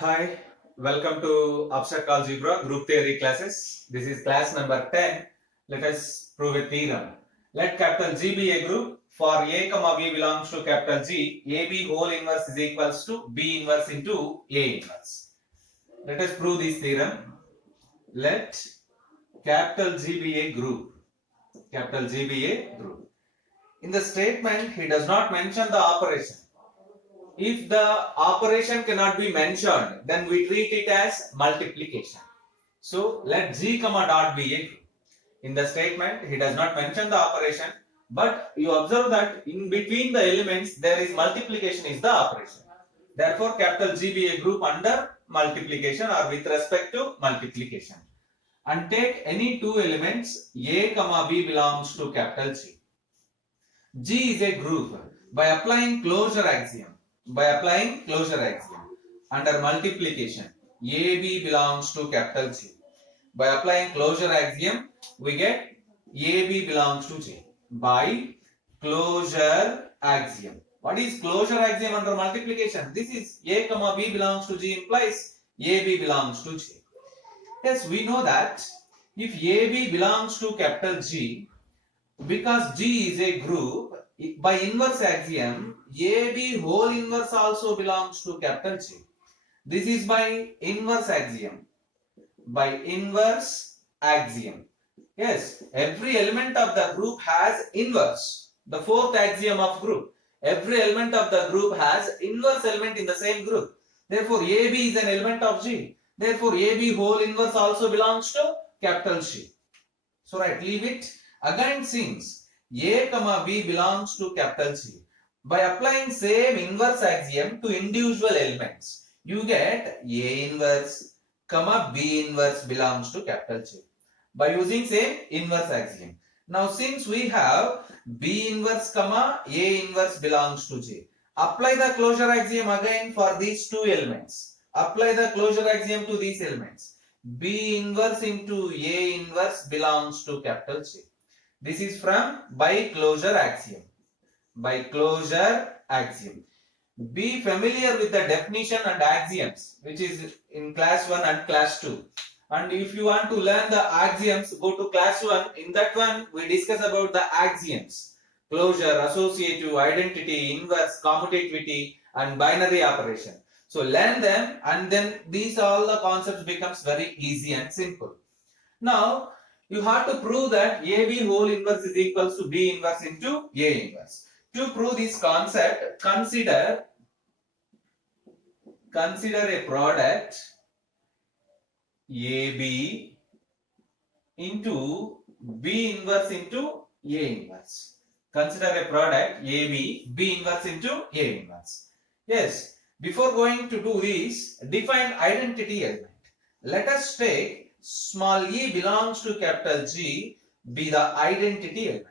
Hi, welcome to Algebra Group Theory classes. This is class number 10. Let us prove a theorem. Let capital G be a group. For A, comma B belongs to capital G, AB whole inverse is equals to B inverse into A inverse. Let us prove this theorem. Let capital G be a group. Capital G be a group. In the statement, he does not mention the operation. If the operation cannot be mentioned, then we treat it as multiplication. So let G comma dot be a group. In the statement, he does not mention the operation, but you observe that in between the elements there is multiplication is the operation. Therefore, capital G be a group under multiplication or with respect to multiplication. And take any two elements A comma B belongs to capital G. G is a group by applying closure axiom. Under multiplication, AB belongs to capital G. By applying closure axiom, we get AB belongs to G. By closure axiom. What is closure axiom under multiplication? This is A comma B belongs to G implies AB belongs to G. Yes, we know that if AB belongs to capital G, because G is a group, by inverse axiom, AB whole inverse also belongs to capital G. This is by inverse axiom. Yes, every element of the group has inverse. The fourth axiom of group. Every element of the group has inverse element in the same group. Therefore, AB is an element of G. Therefore, AB whole inverse also belongs to capital G. So, right, leave it. Again, since A comma B belongs to capital G, by applying same inverse axiom to individual elements, you get A inverse comma B inverse belongs to capital G by using same inverse axiom. Now, since we have B inverse comma A inverse belongs to G, apply the closure axiom again for these two elements. Apply the closure axiom to these elements. B inverse into A inverse belongs to capital G. This is from by closure axiom. Be familiar with the definition and axioms, which is in class 1 and class 2. And if you want to learn the axioms, go to class 1. In that one, we discuss about the axioms. Closure, associative, identity, inverse, commutativity, and binary operation. So learn them, and then these all the concepts becomes very easy and simple. Now, you have to prove that AB whole inverse is equals to B inverse into A inverse. To prove this concept, consider a product AB into B inverse into A inverse. Consider a product AB, B inverse into A inverse. Yes, before going to do this, define identity element. Let us take small e belongs to capital G be the identity element.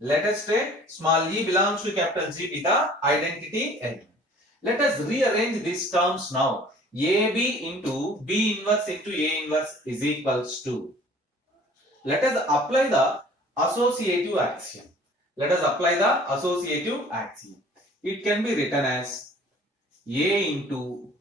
Let us take small e belongs to capital G be the identity element. Let us rearrange these terms now. AB into B inverse into A inverse is equals to. Let us apply the associative axiom. It can be written as A into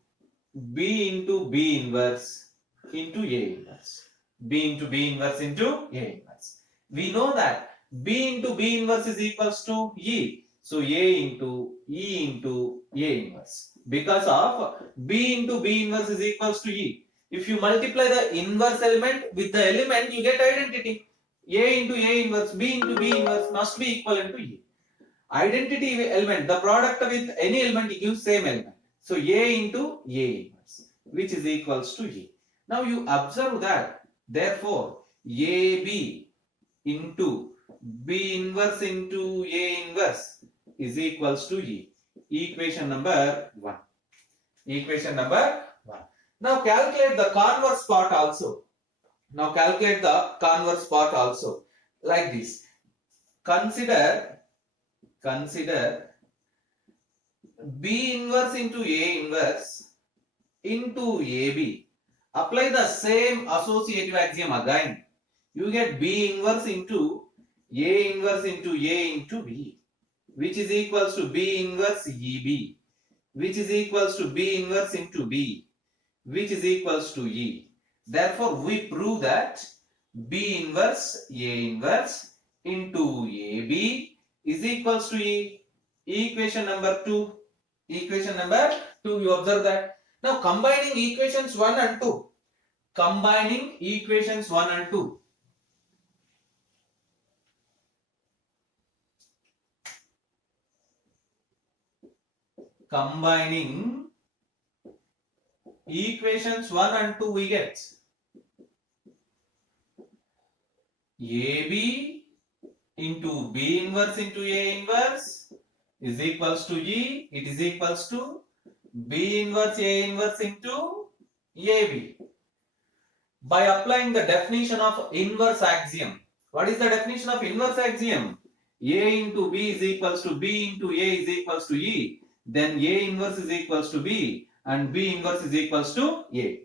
B inverse into A inverse. B into B inverse into A inverse. We know that B into B inverse is equals to E. So A into E into A inverse. Because of B into B inverse is equals to E. If you multiply the inverse element with the element, you get identity. A into A inverse, B into B inverse must be equivalent to E. Identity element, the product with any element gives same element. So A into A inverse, which is equals to E. Now you observe that, therefore, AB into B inverse into A inverse is equals to E. Equation number 1. Now calculate the converse part also. Like this. Consider B inverse into A inverse into AB. Apply the same associative axiom again. You get B inverse into A inverse into A into B, which is equals to B inverse EB. which is equals to B inverse into B, which is equals to E. Therefore, we prove that B inverse A inverse into AB is equals to E. Equation number 2. Equation number 2, you observe that. Now, combining equations 1 and 2. Combining equations 1 and 2. Combining equations 1 and 2, we get AB into B inverse into A inverse is equals to E. It is equals to B inverse A inverse into AB. By applying the definition of inverse axiom. What is the definition of inverse axiom? A into B is equals to B into A is equals to E. Then A inverse is equals to B and B inverse is equals to A.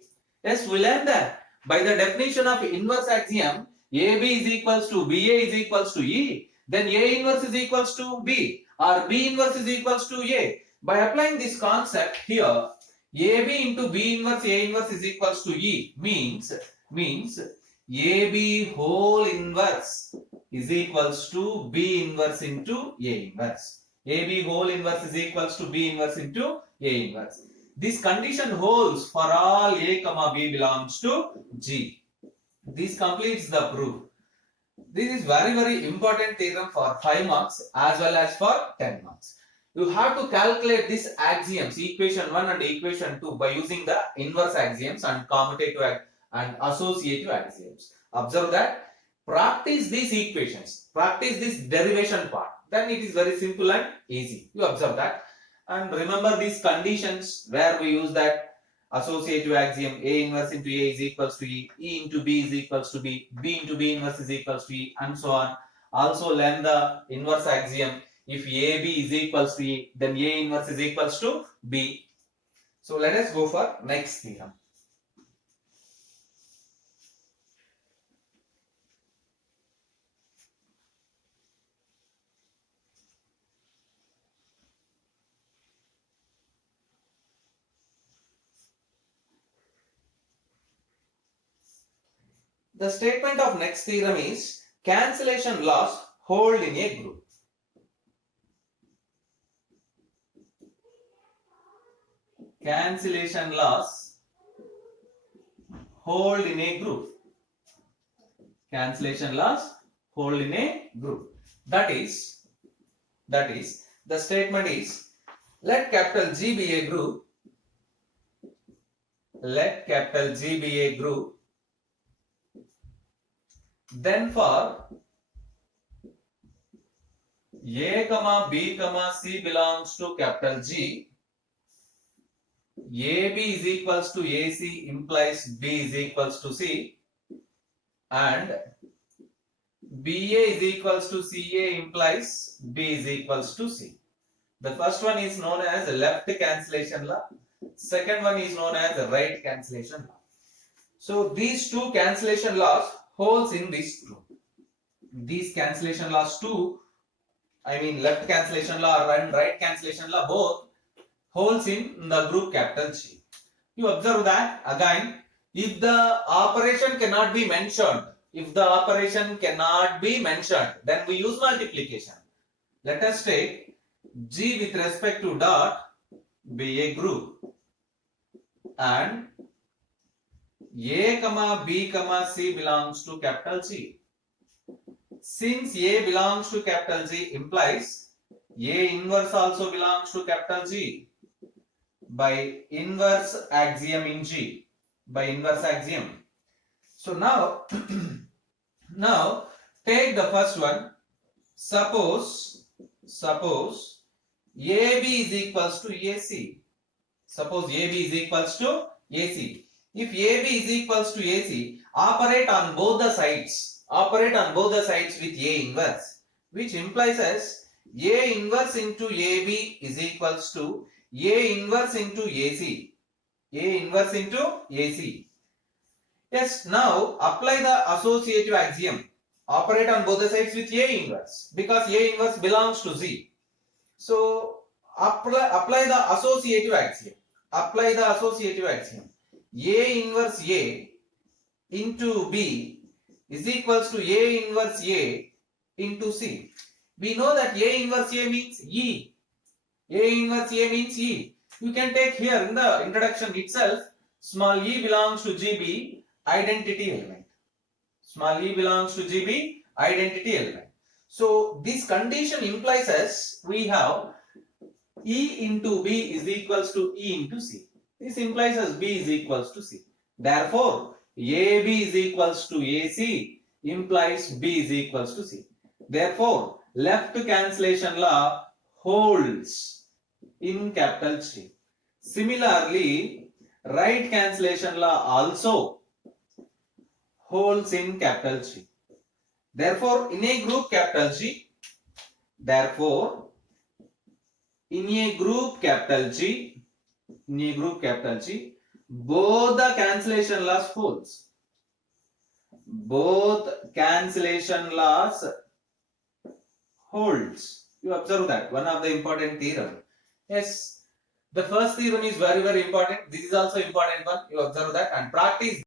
Yes, we learned that by the definition of inverse axiom, AB is equals to BA is equals to E. Then A inverse is equals to B or B inverse is equals to A. By applying this concept here, AB into B inverse A inverse is equals to E means AB whole inverse is equals to B inverse into A inverse. AB whole inverse is equals to B inverse into A inverse. This condition holds for all A comma B belongs to G. This completes the proof. This is very important theorem for 5 marks as well as for 10 marks. You have to calculate these axioms, equation 1 and equation 2 by using the inverse axioms and commutative and associative axioms. Observe that. Practice these equations. Practice this derivation part. Then it is very simple and easy. You observe that. And remember these conditions where we use that associative axiom A inverse into A is equals to E, E into B is equals to B, B into B inverse is equals to E, and so on. Also learn the inverse axiom. If AB is equals to E, then A inverse is equals to B. So let us go for next theorem. The statement of next theorem is cancellation laws hold in a group. Cancellation laws hold in a group. Cancellation laws hold in a group. That is, the statement is, let capital G be a group. Let capital G be a group. Then for A comma B comma C belongs to capital G, AB is equals to AC implies B is equals to C, and BA is equals to CA implies B is equals to C. The first one is known as left cancellation law. Second one is known as right cancellation law. So these two cancellation laws holds in this group. These cancellation laws too, left cancellation law and right cancellation law, both holds in the group capital G. You observe that again, if the operation cannot be mentioned, then we use multiplication. Let us take G with respect to dot be a group, and A comma B comma C belongs to capital G. Since A belongs to capital G implies A inverse also belongs to capital G by inverse axiom in G. By inverse axiom. So now, take the first one. Suppose AB is equals to AC. Suppose AB is equals to AC. If AB is equals to AC, operate on both the sides. Operate on both the sides with A inverse, which implies as A inverse into AB is equals to A inverse into AC. A inverse into AC. Yes, now apply the associative axiom. Operate on both the sides with A inverse because A inverse belongs to Z. So Apply the associative axiom. Apply the associative axiom. A inverse A into B is equals to A inverse A into C. We know that A inverse A means E. A inverse A means E. You can take here in the introduction itself, small e belongs to GB, identity element. Small e belongs to GB, identity element. So this condition implies as we have E into B is equals to E into C. This implies as B is equals to C. Therefore, AB is equals to AC implies B is equals to C. Therefore, left cancellation law holds in capital T. Similarly, right cancellation law also holds in capital G. Therefore, in a group capital G, in a group capital G, both the cancellation laws holds. Both cancellation laws holds. You observe that one of the important theorem. Yes, the first theorem is very important. This is also important one. You observe that and practice.